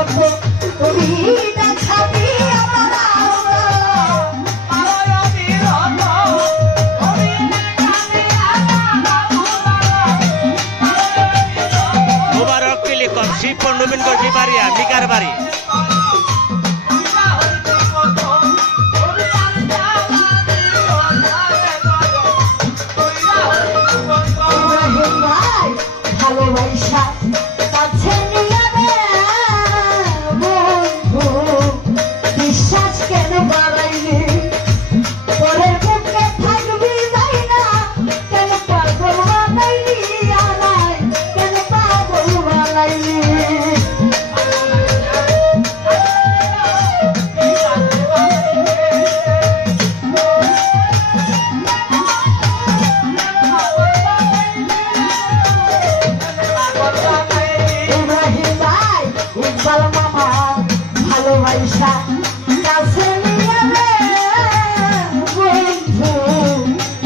ছোট তুমি দেখাবি মুবারক টেলিকম শিবপুর নবীনগঞ্জ বাড়িয়া মিকার বাড়ি। ভালোবাসা কাছে নিয়ে বন্ধু বিশ্বাস কেন বাড়াইনি পরের বুকে থাকবি যাই না কেন পাগল বানাইনি আমায় কেন পাগল বানাইনি মামা ভালোবাসা কাছে নিয়ে বন্ধু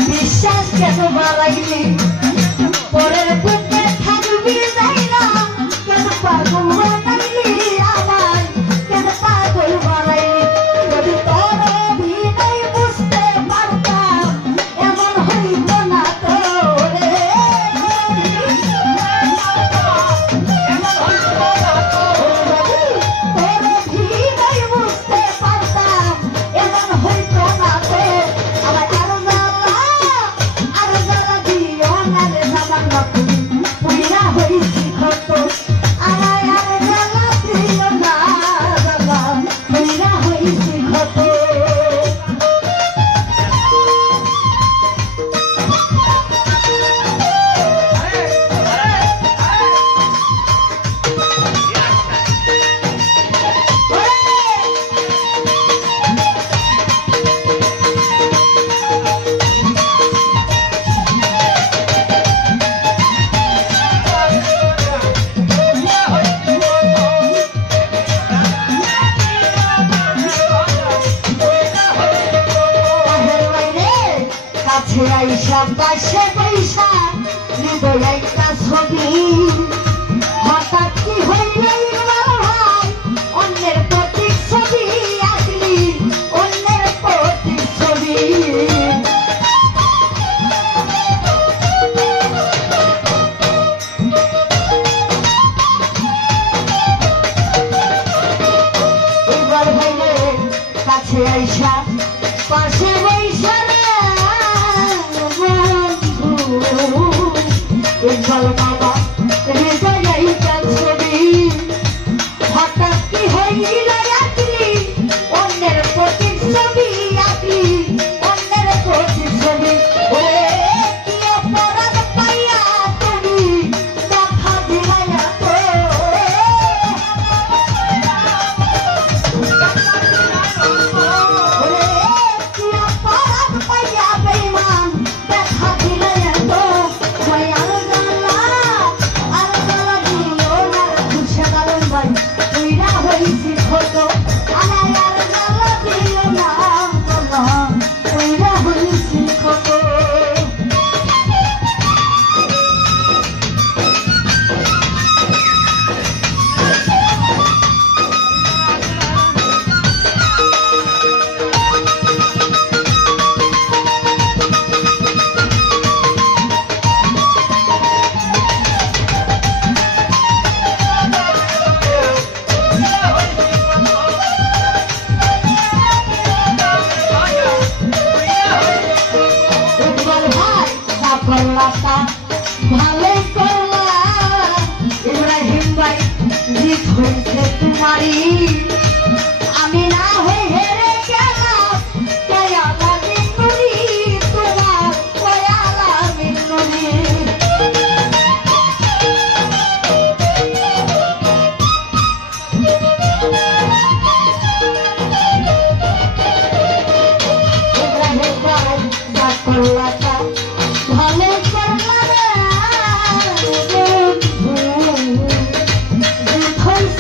বিশ্বাস কেন বাড়াইনি পরের বুকে থাকবি যাই না কেন পাগল বানাইনি আমায় কেন পাগল বানাইনি যদি তোর অভিনয় বুঝতে পারতাম এমন হইত না তোরে আইসা পাশে পয়সা হৃদয় একটা ছবি হঠাৎ কি হইলে ভাই অন্যের প্রতীক ছবি আসলি অন্যের প্রতীক ছবি এবার ভাইরে কাছে আইসা পাশে বৈশা একবার বাবা হৃদয় একটা ছবি হঠাৎ কি হইল রাত্রি অন্যের প্রতীক ছবি আঁকলি অন্যের প্রতীক ছবি কি অপরাধ পাইয়া তুমি দেখা দিলাইয়া তো কি অপরাধ পাইয়া বেঈমান দেখা দিলাইয়া তো ভালো করলা ইব্রাহিম ভাই জিত হয়েছে তোমারই